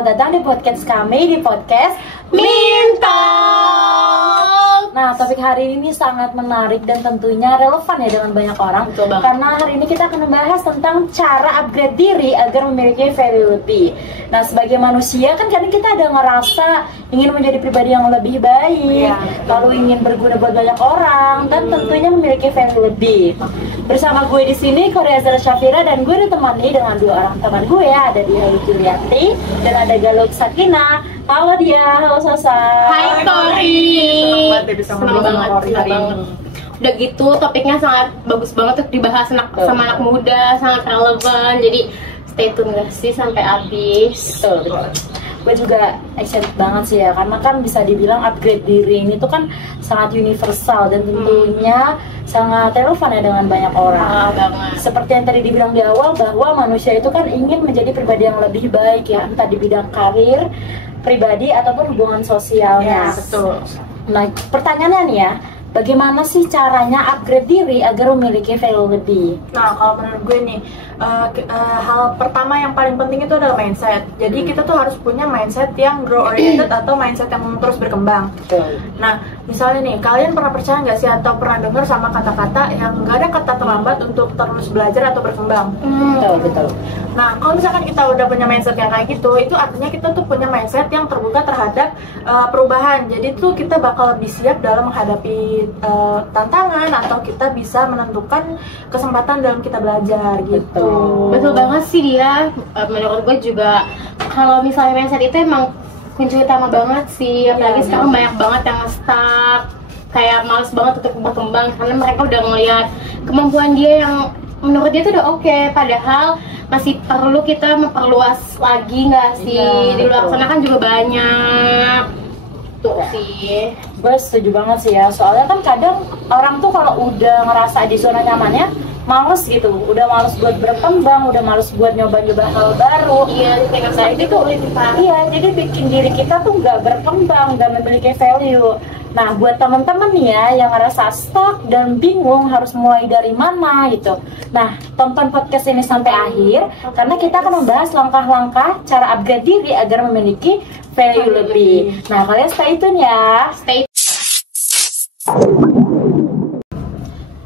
selamat datang di podcast kami, di podcast Minta. Nah, topik hari ini sangat menarik dan tentunya relevan ya dengan banyak orang. Betul banget. Karena hari ini kita akan membahas tentang cara upgrade diri agar memiliki value lebih. Nah, sebagai manusia kan kadang kita ada ngerasa ingin menjadi pribadi yang lebih baik, lalu ingin berguna buat banyak orang, dan tentunya memiliki value lebih. Bersama gue di sini, Korea Zara Syafira, dan gue ditemani dengan dua orang teman gue ya, ada Dia Julianti dan ada Galuh Sakina. Halo Dia, halo Sasa. Hai Kori. Senang banget ya bisa ngobrol sama Kori hari ini. Udah gitu topiknya sangat bagus banget untuk dibahas sama anak muda, sangat relevan. Jadi stay tune gak sih sampai habis. Betul. Gue juga excited banget sih ya, karena kan bisa dibilang upgrade diri ini tuh kan sangat universal dan tentunya sangat relevan ya dengan banyak orang. Banget. Seperti yang tadi dibilang di awal, bahwa manusia itu kan ingin menjadi pribadi yang lebih baik ya, entah di bidang karir, pribadi ataupun hubungan sosialnya. Ya, betul. Nah, pertanyaannya nih ya, bagaimana sih caranya upgrade diri agar memiliki value lebih? Nah, kalau menurut gue nih, hal pertama yang paling penting itu adalah mindset. Jadi kita tuh harus punya mindset yang grow oriented atau mindset yang terus berkembang. Nah, misalnya nih, kalian pernah percaya nggak sih atau pernah dengar sama kata-kata yang nggak ada kata terlambat untuk terus belajar atau berkembang? Betul. Nah, kalau misalkan kita udah punya mindset yang kayak gitu, itu artinya kita tuh punya mindset yang terbuka terhadap perubahan. Jadi tuh kita bakal lebih siap dalam menghadapi tantangan, atau kita bisa menentukan kesempatan dalam kita belajar gitu. Betul banget sih Dia. Menurut gue juga kalau misalnya mindset itu emang kunci utama banget sih. Apalagi sekarang banyak banget yang stuck, kayak males banget untuk berkembang karena mereka udah ngeliat kemampuan dia yang menurut dia tuh udah oke, padahal masih perlu kita memperluas lagi nggak sih? Di luar sana kan juga banyak tuh sih. Gue setuju banget sih ya, soalnya kan kadang orang tuh kalau udah ngerasa di zona nyamannya males gitu, udah males buat berkembang, udah males buat nyoba-nyoba hal baru. Iya, Nah, itu tuh jadi bikin diri kita tuh nggak berkembang, nggak memiliki value. Nah, buat teman-teman nih ya yang ngerasa stuck dan bingung harus mulai dari mana gitu. Nah, tonton podcast ini sampai akhir karena kita akan membahas langkah-langkah cara upgrade diri agar memiliki value lebih. Nah, kalian stay tune ya.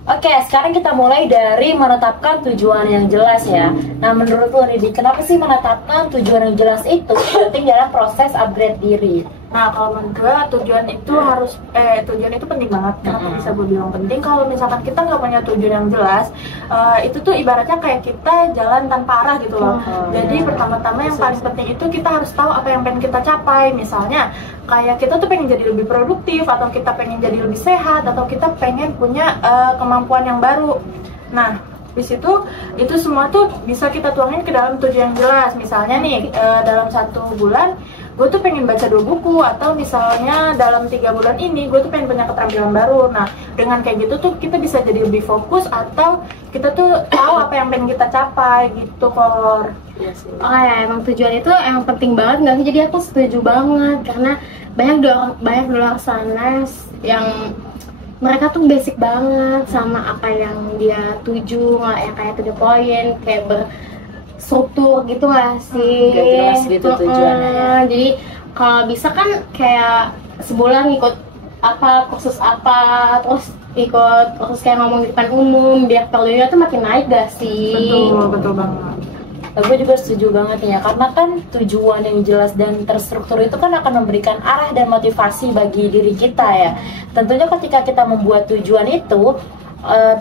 Oke, sekarang kita mulai dari menetapkan tujuan yang jelas ya. Nah, menurut lo Ridi, kenapa sih menetapkan tujuan yang jelas itu penting dalam proses upgrade diri? Nah, kalau menurut gue tujuan itu penting banget. Kenapa bisa gue bilang penting? Kalau misalkan kita nggak punya tujuan yang jelas, itu tuh ibaratnya kayak kita jalan tanpa arah gitu loh. Jadi pertama-tama yang paling penting itu kita harus tahu apa yang pengen kita capai. Misalnya kayak kita tuh pengen jadi lebih produktif, atau kita pengen jadi lebih sehat, atau kita pengen punya kemampuan yang baru. Nah, di situ itu semua tuh bisa kita tuangin ke dalam tujuan yang jelas. Misalnya nih, dalam 1 bulan gue tuh pengen baca 2 buku, atau misalnya dalam 3 bulan ini gue tuh pengen punya keterampilan baru. Nah, dengan kayak gitu tuh kita bisa jadi lebih fokus, atau kita tuh tahu apa yang pengen kita capai gitu, Kor. Oh ya, emang tujuan itu emang penting banget nggak sih? Jadi aku setuju banget karena banyak di luar sana yang mereka tuh basic banget sama apa yang dia tuju, nggak yang kayak to the point, kayak berstruktur gitu nggak sih? Nggak jelas gitu tujuannya ya. Jadi kalau bisa kan kayak sebulan ikut kursus apa, terus ikut kursus kayak ngomong di depan umum, biar value-nya tuh makin naik gak sih? Betul banget. Gue juga setuju banget ya, karena kan tujuan yang jelas dan terstruktur itu kan akan memberikan arah dan motivasi bagi diri kita ya. Tentunya ketika kita membuat tujuan itu,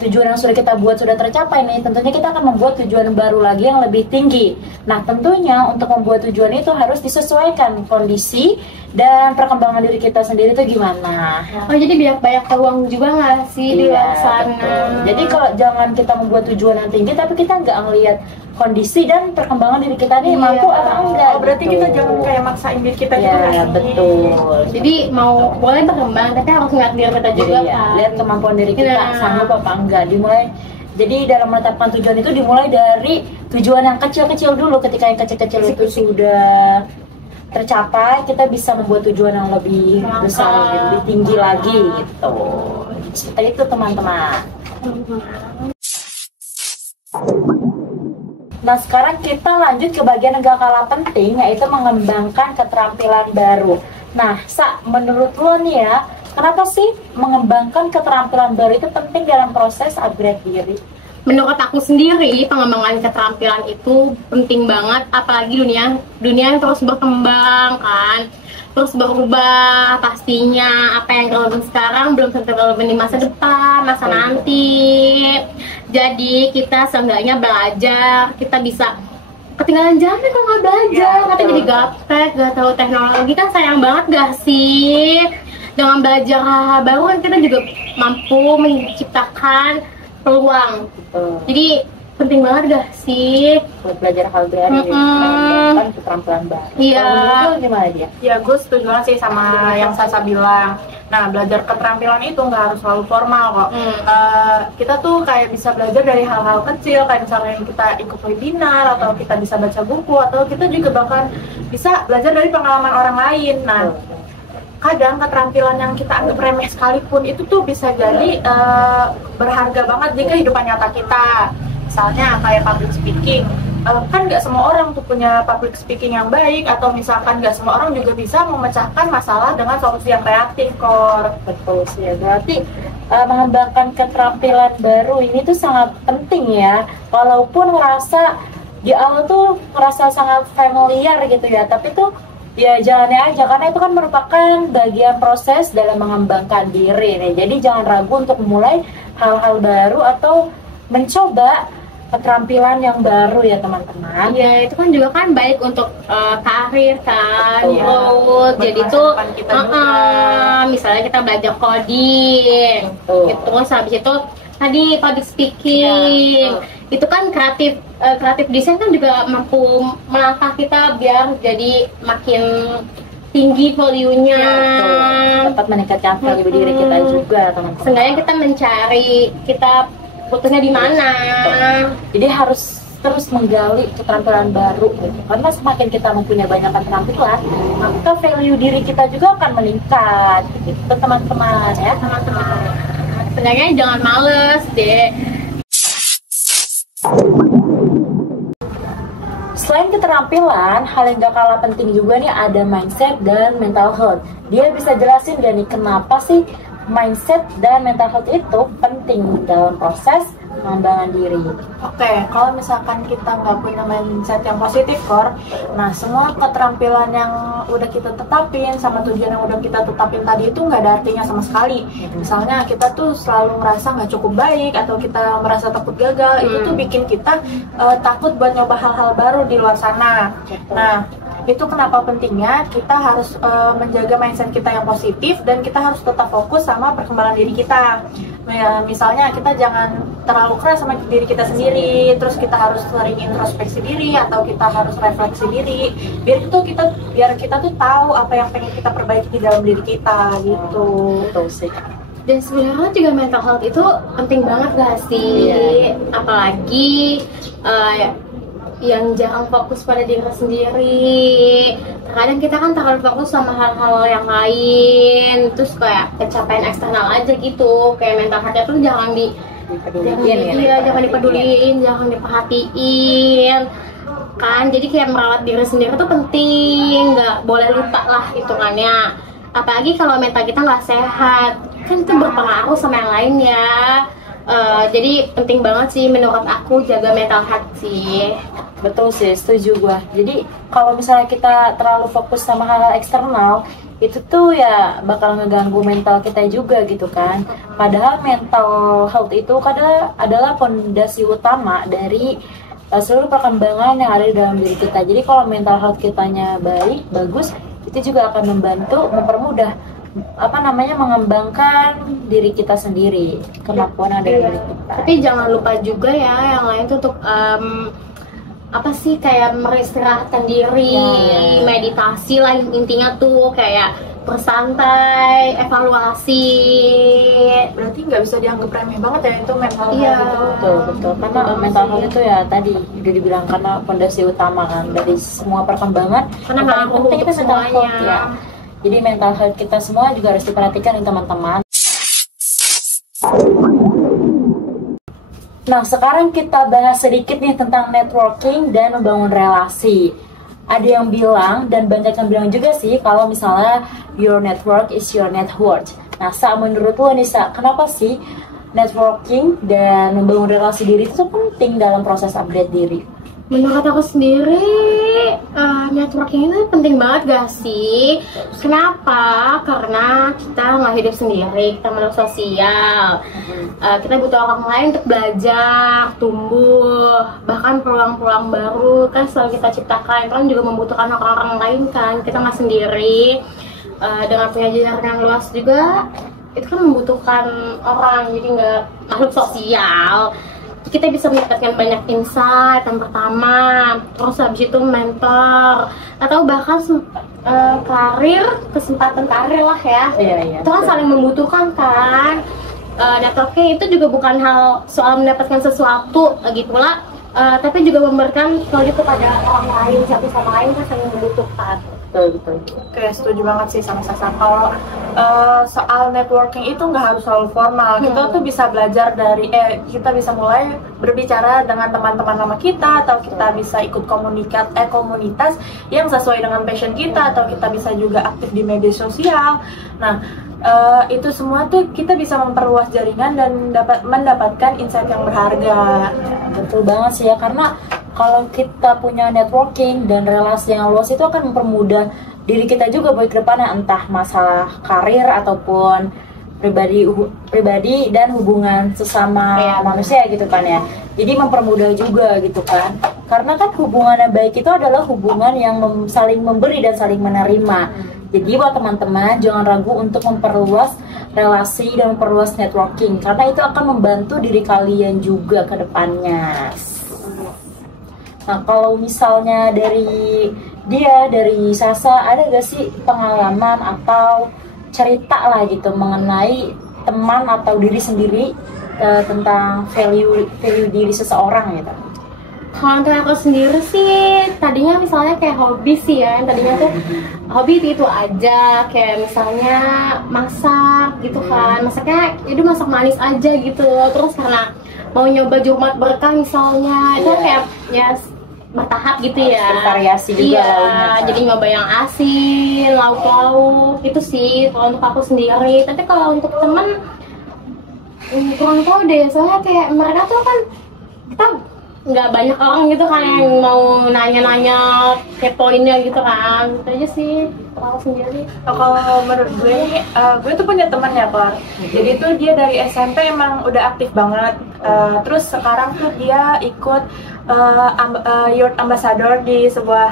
tujuan yang sudah kita buat sudah tercapai nih, tentunya kita akan membuat tujuan baru lagi yang lebih tinggi. Nah, tentunya untuk membuat tujuan itu harus disesuaikan kondisi dan perkembangan diri kita sendiri itu gimana. Oh, jadi biar banyak peluang juga nggak sih di luar sana? Betul. Jadi kalau jangan kita membuat tujuan yang tinggi tapi kita nggak ngelihat kondisi dan perkembangan diri kita nih mampu atau enggak. Oh, berarti gitu. kita jangan kayak maksain diri kita gitu kan? Ya, betul. Jadi mau boleh berkembang tapi harus ngeliat diri kita juga kan? Lihat kemampuan diri kita sanggup apa enggak. Jadi dalam menetapkan tujuan itu dimulai dari tujuan yang kecil-kecil dulu. Ketika yang kecil-kecil itu sudah tercapai, kita bisa membuat tujuan yang lebih besar, lebih tinggi lagi gitu. Seperti itu teman-teman. Nah sekarang kita lanjut ke bagian yang gak kalah penting, yaitu mengembangkan keterampilan baru. Nah menurut lo nih ya, kenapa sih mengembangkan keterampilan baru itu penting dalam proses upgrade diri? Menurut aku sendiri, pengembangan keterampilan itu penting banget, apalagi dunia yang terus berkembang kan, terus berubah. Pastinya apa yang relevan sekarang belum tentu relevan di masa depan, masa nanti. Jadi kita seenggaknya belajar, kita bisa ketinggalan zaman kalau nggak belajar, kita jadi gaptek, gak tahu teknologi, kan sayang banget gak sih? Dengan belajar hal-hal baru kan kita juga mampu menciptakan peluang. Jadi penting banget gak sih buat belajar hal baru, mengembangkan keterampilan baru. Iya. Kalau gimana dia? Ya gue setuju banget sih sama yang Sasa bilang. Nah belajar keterampilan itu nggak harus selalu formal kok. Kita tuh kayak bisa belajar dari hal-hal kecil, kayak misalnya kita ikut webinar, atau kita bisa baca buku, atau kita juga bahkan bisa belajar dari pengalaman orang lain. Nah kadang keterampilan yang kita anggap remeh sekalipun itu tuh bisa jadi berharga banget di kehidupan nyata kita. Misalnya kayak public speaking, kan nggak semua orang tuh punya public speaking yang baik, atau misalkan nggak semua orang juga bisa memecahkan masalah dengan solusi yang kreatif, Kor. Betul sih ya, berarti mengembangkan keterampilan baru ini tuh sangat penting ya. Walaupun ngerasa di awal tuh ngerasa sangat familiar gitu ya, tapi tuh ya jalannya aja, karena itu kan merupakan bagian proses dalam mengembangkan diri nih. Jadi jangan ragu untuk memulai hal-hal baru atau mencoba keterampilan yang baru ya teman-teman. Ya itu kan juga kan baik untuk karir kan, growth. Jadi tuh misalnya kita belajar coding, gitu. Terus habis itu tadi public speaking, itu kan kreatif desain kan juga mampu melangkah kita biar jadi makin tinggi value-nya. Dapat meningkatkan value diri kita juga teman-teman. Seenggaknya kita mencari kita butuhnya di mana. Jadi harus terus menggali keterampilan baru gitu. Karena semakin kita mempunyai banyak keterampilan, maka value diri kita juga akan meningkat gitu teman-teman ya. Teman-teman, sebenarnya jangan males deh. Selain keterampilan, hal yang gak kalah penting juga nih ada mindset dan mental health. Dia bisa jelasin gak nih kenapa sih mindset dan mental health itu penting dalam proses pengembangan diri? Oke, kalau misalkan kita nggak punya mindset yang positif, Kor, nah semua keterampilan yang udah kita tetapin sama tujuan yang udah kita tetapin tadi itu nggak ada artinya sama sekali. Misalnya kita tuh selalu merasa nggak cukup baik, atau kita merasa takut gagal, itu tuh bikin kita takut buat nyoba hal-hal baru di luar sana. Nah, itu kenapa pentingnya kita harus menjaga mindset kita yang positif, dan kita harus tetap fokus sama perkembangan diri kita. Misalnya kita jangan terlalu keras sama diri kita sendiri, terus kita harus sering introspeksi diri, atau kita harus refleksi diri, biar kita tuh tahu apa yang pengen kita perbaiki di dalam diri kita gitu. Betul sih. Dan sebenarnya juga mental health itu penting banget gak sih? Apalagi yang jangan fokus pada diri sendiri. Terkadang kita kan terlalu fokus sama hal-hal yang lain, terus kayak pencapaian eksternal aja gitu. Kayak mental health tuh jangan dipeduliin, jangan diperhatiin kan. Jadi kayak merawat diri sendiri tuh penting, nggak boleh lupa lah hitungannya. Apalagi kalau mental kita nggak sehat, kan itu berpengaruh sama yang lainnya. Jadi penting banget sih menurut aku jaga mental health sih. Betul sih, setuju gua. Jadi kalau misalnya kita terlalu fokus sama hal-hal eksternal, itu tuh ya bakal ngeganggu mental kita juga gitu kan. Padahal mental health itu kadang adalah fondasi utama dari seluruh perkembangan yang ada di dalam diri kita. Jadi kalau mental health kitanya baik, bagus, itu juga akan membantu mempermudah mengembangkan diri kita sendiri, kemampuan yang ada di diri kita. Tapi jangan lupa juga ya yang lain tuh untuk kayak meristirahatkan diri, meditasi lah intinya tuh, kayak bersantai, evaluasi. Berarti nggak bisa dianggap remeh banget ya itu mental health gitu. Betul. Karena mental health itu ya tadi udah dibilang karena fondasi utama kan dari semua perkembangan. Karena nggak penting itu mental health ya. Jadi mental health kita semua juga harus diperhatikan nih teman-teman. Nah, sekarang kita bahas sedikit nih tentang networking dan membangun relasi. Ada yang bilang, dan banyak yang bilang juga sih, kalau misalnya your network is your net worth. Nah, menurut lo nih, kenapa sih networking dan membangun relasi diri itu penting dalam proses upgrade diri? Menurut aku sendiri, networking itu penting banget gak sih? Kenapa? Karena kita nggak hidup sendiri, kita makhluk sosial. Kita butuh orang lain untuk belajar, tumbuh, bahkan peluang-peluang baru kan selalu kita ciptakan. Kan juga membutuhkan orang-orang lain kan, kita nggak sendiri. Dengan punya jajaran yang luas juga, itu kan membutuhkan orang, jadi nggak makhluk sosial. Kita bisa mendapatkan banyak insight yang pertama, terus habis itu mentor atau bahkan kesempatan karir lah ya. Iya. Itu kan saling membutuhkan kan. Networking itu juga bukan hal soal mendapatkan sesuatu lagi pula, tapi juga memberikan value kepada orang lain, satu sama lain kan saling membutuhkan. Betul. Oke, setuju banget sih sama Sasa. Kalau soal networking itu nggak harus selalu formal. Kita tuh bisa belajar dari, kita bisa mulai berbicara dengan teman-teman lama kita, atau kita bisa ikut komunitas yang sesuai dengan passion kita, atau kita bisa juga aktif di media sosial. Nah, itu semua tuh kita bisa memperluas jaringan dan mendapatkan insight yang berharga. Betul banget sih ya, karena kalau kita punya networking dan relasi yang luas itu akan mempermudah diri kita juga buat ke depannya, entah masalah karir ataupun pribadi dan hubungan sesama manusia gitu kan ya. Jadi mempermudah juga gitu kan, karena kan hubungan yang baik itu adalah hubungan yang saling memberi dan saling menerima. Jadi buat teman-teman jangan ragu untuk memperluas relasi dan memperluas networking, karena itu akan membantu diri kalian juga ke depannya. Nah, kalau misalnya dari Sasa, ada gak sih pengalaman atau cerita lah gitu mengenai teman atau diri sendiri tentang value diri seseorang gitu? Kalau untuk aku sendiri sih, tadinya misalnya kayak hobi sih ya, yang tadinya tuh hobi itu aja, kayak misalnya masak gitu kan, masaknya itu masak manis aja gitu, terus karena mau nyoba Jumat berkah misalnya, itu kayak ya bertahap gitu ya, bervariasi juga lauknya. Jadi nyoba yang asin, lauk-lauk itu sih kalau untuk aku sendiri. Tapi kalau untuk temen kurang tahu deh, soalnya kayak mereka tuh kan kita nggak banyak orang gitu kan yang mau nanya-nanya kepoinnya gitu kan. Itu aja sih kalau aku sendiri. Kalau menurut gue tuh punya teman ya, Pak. Jadi tuh dia dari SMP emang udah aktif banget. Terus sekarang tuh dia ikut youth ambassador di sebuah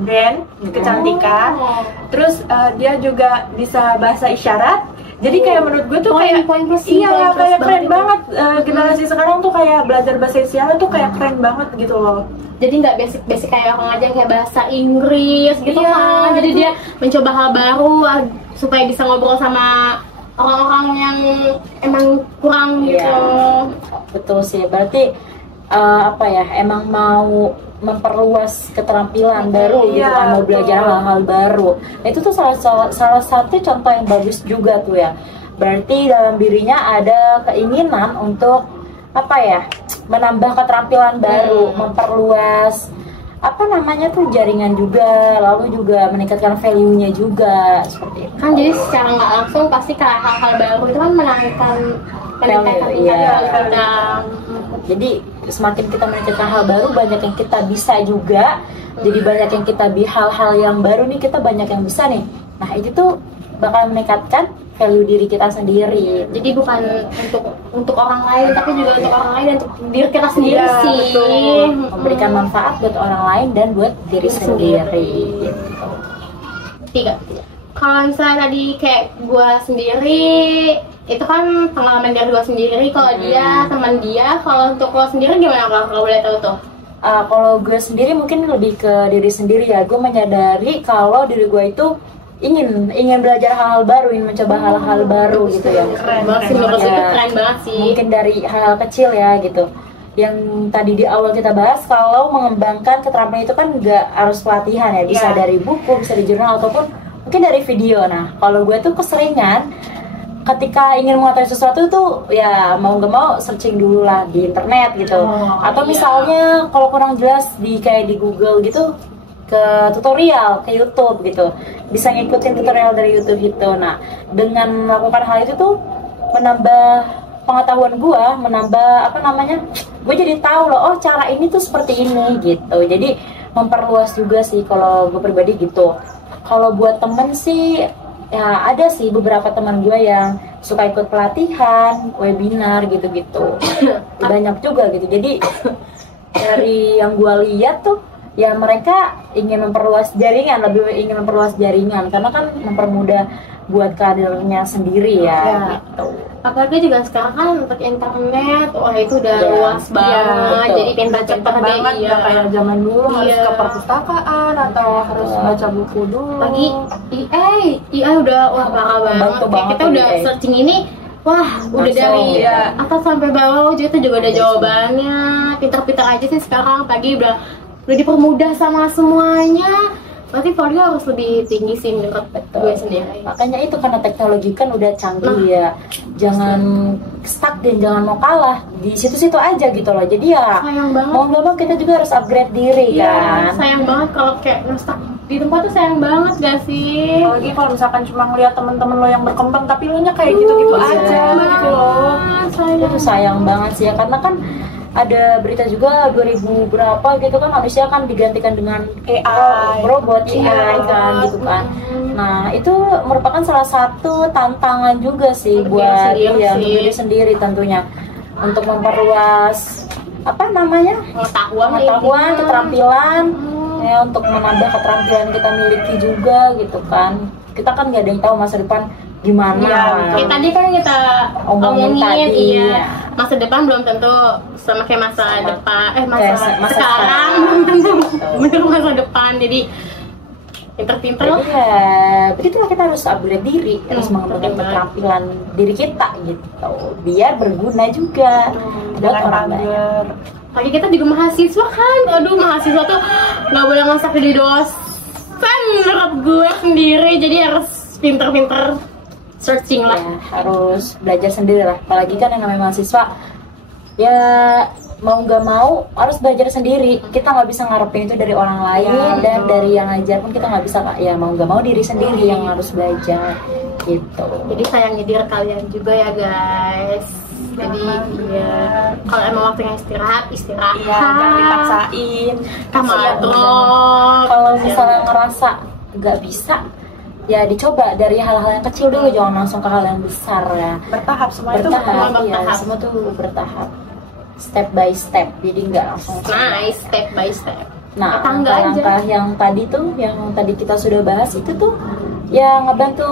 brand kecantikan. Terus dia juga bisa bahasa isyarat. Jadi kayak menurut gue tuh kayak keren banget. Generasi sekarang tuh kayak belajar bahasa isyarat tuh kayak keren banget gitu loh. Jadi nggak basic kayak orang aja kayak bahasa Inggris gitu kan. Jadi dia mencoba hal baru supaya bisa ngobrol sama orang-orang yang emang kurang gitu. Betul sih. Berarti emang mau memperluas keterampilan baru gitu kan, mau belajar hal-hal baru. Nah, itu tuh salah satu contoh yang bagus juga tuh ya. Berarti dalam dirinya ada keinginan untuk menambah keterampilan baru, memperluas jaringan juga, lalu juga meningkatkan value-nya juga seperti itu. Kan jadi secara nggak langsung pasti kayak hal-hal baru itu kan meningkatkan Jadi semakin kita meningkatkan hal baru, banyak yang kita bisa juga. Jadi banyak yang kita hal-hal yang baru nih kita banyak yang bisa nih. Nah, itu tuh bakal meningkatkan value diri kita sendiri. Jadi bukan untuk orang lain, tapi juga untuk orang lain dan untuk diri kita sendiri sih. Betul. Memberikan manfaat buat orang lain dan buat diri sendiri. Tiga. Kalau misalnya tadi kayak gue sendiri, itu kan pengalaman dari gue sendiri. Kalau dia teman dia, kalau untuk lo sendiri gimana kalau boleh tahu tuh? Kalau gue sendiri mungkin lebih ke diri sendiri ya. Gue menyadari kalau diri gue itu ingin belajar hal-hal baru, ingin mencoba hal-hal baru gitu ya. Keren banget sih. Mungkin dari hal-hal kecil ya gitu. Yang tadi di awal kita bahas, kalau mengembangkan keterampilan itu kan nggak harus pelatihan ya, bisa dari buku, bisa di jurnal ataupun mungkin dari video. Nah, kalau gue tuh keseringan ketika ingin mengetahui sesuatu tuh ya mau nggak mau searching dulu lah di internet gitu. Atau misalnya kalau kurang jelas kayak di Google gitu, ke tutorial, ke YouTube gitu, bisa ngikutin tutorial dari YouTube itu. Nah, dengan melakukan hal itu tuh menambah pengetahuan gue, menambah gue jadi tahu loh, oh cara ini tuh seperti ini gitu. Jadi memperluas juga sih kalau gue pribadi gitu. Kalau buat temen sih ya ada sih beberapa teman gue yang suka ikut pelatihan, webinar gitu-gitu. Banyak juga gitu. Jadi dari yang gue lihat tuh ya mereka ingin memperluas jaringan, lebih ingin memperluas jaringan karena kan mempermudah buat karirnya sendiri ya gitu. Apalagi juga sekarang kan untuk internet, wah itu udah luas banget, jadi pintar cepat banget, nggak kayak zaman dulu harus ke perpustakaan atau harus baca buku dulu. Lagi EA udah parah banget. Kita udah searching ini, wah udah dari atas sampai bawah itu juga ada jawabannya. Pintar-pintar aja sih sekarang, pagi udah dipermudah sama semuanya. Berarti value harus lebih tinggi sih menurut gue sendiri. Makanya itu karena teknologi kan udah canggih ya. Jangan stuck dan jangan mau kalah di situ-situ aja gitu loh. Jadi ya mau nggak mau kita juga harus upgrade diri kan. Sayang banget kalau kayak stuck di tempat tuh, sayang banget gak sih? Apalagi kalau misalkan cuma ngeliat temen-temen lo yang berkembang tapi lo nya kayak gitu-gitu aja gitu loh. Itu sayang banget sih ya, karena kan ada berita juga 2000 berapa gitu kan manusia kan digantikan dengan AI, robot AI kan gitu kan. Nah itu merupakan salah satu tantangan juga sih buat diri sendiri tentunya untuk memperluas pengetahuan, keterampilan ya, untuk menambah keterampilan kita miliki juga gitu kan. Kita kan nggak ada yang tahu masa depan gimana. Kayak tadi kan kita omongin tadi, masa depan belum tentu sama kayak masa depan masa sekarang belum tentu bener masa depan. Jadi pinter-pinter loh. Iya, begitulah kita harus upgrade diri, harus mengembangkan keterampilan diri kita gitu, biar berguna juga buat orang banyak. Lagi kita juga mahasiswa kan, mahasiswa tuh nggak boleh masak jadi dosen menurut gue sendiri, jadi harus pinter-pinter searching lah. Ya, harus belajar sendiri lah, apalagi kan yang namanya mahasiswa ya mau nggak mau harus belajar sendiri. Kita nggak bisa ngarepin itu dari orang lain dan dari yang ngajar pun kita nggak bisa, ya mau nggak mau diri sendiri yang harus belajar gitu. Jadi sayangi diri kalian juga ya guys. Jadi kalau emang waktunya istirahat jangan dipaksain. Kalau misalnya ngerasa nggak bisa, ya dicoba dari hal-hal yang kecil dulu, jangan langsung ke hal yang besar ya. Bertahap, semua itu bertahap, step by step, jadi nggak langsung step by step. Nah, langkah yang tadi kita sudah bahas itu tuh ya ngebantu,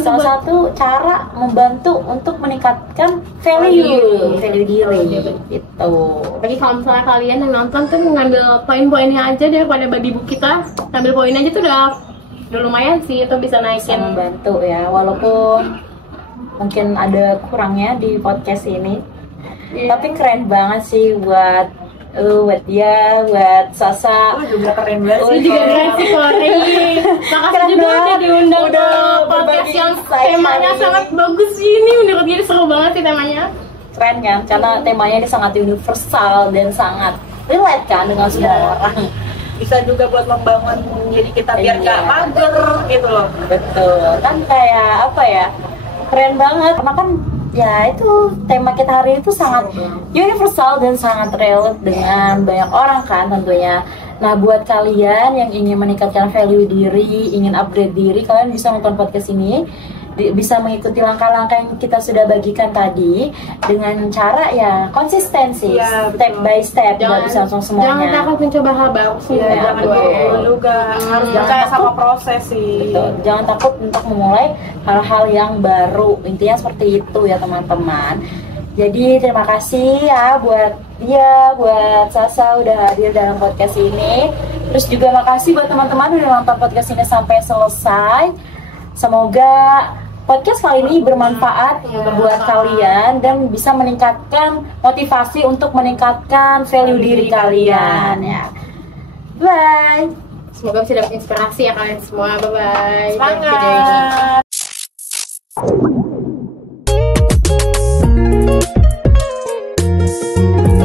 salah satu cara membantu untuk meningkatkan value diri gitu. Bagi kalau misalnya kalian yang nonton tuh ngambil poin-poinnya aja daripada bagi buku kita, ambil poin aja tuh udah lumayan sih, itu bisa naikin, membantu ya, walaupun mungkin ada kurangnya di podcast ini, tapi keren banget sih buat dia, buat Sasa. Juga keren banget. Juga keren sih Kori. Makasih juga udah diundang ke podcast yang temanya sangat bagus ini. Menurut gue seru banget sih temanya. Keren kan? Karena temanya ini sangat universal dan sangat relate kan dengan semua orang. Bisa juga buat membangun diri kita biar gak mager gitu loh. Betul, kan kayak keren banget, karena kan ya itu tema kita hari itu sangat universal dan sangat relate dengan banyak orang kan tentunya. Nah buat kalian yang ingin meningkatkan value diri, ingin upgrade diri, kalian bisa nonton podcast ini, bisa mengikuti langkah-langkah yang kita sudah bagikan tadi dengan cara ya konsistensi, step by step, nggak bisa langsung semuanya. Jangan takut mencoba hal baru sih. Jangan juga harus percaya sama proses sih. Betul. Jangan takut untuk memulai hal-hal yang baru. Intinya seperti itu ya teman-teman. Jadi terima kasih ya buat Sasa udah hadir dalam podcast ini. Terus juga makasih buat teman-teman udah nonton podcast ini sampai selesai. Semoga podcast kali ini bermanfaat buat kalian dan bisa meningkatkan motivasi untuk meningkatkan value diri kalian ya. Bye. Semoga bisa dapat inspirasi ya kalian semua. Bye bye. Semangat. Bye.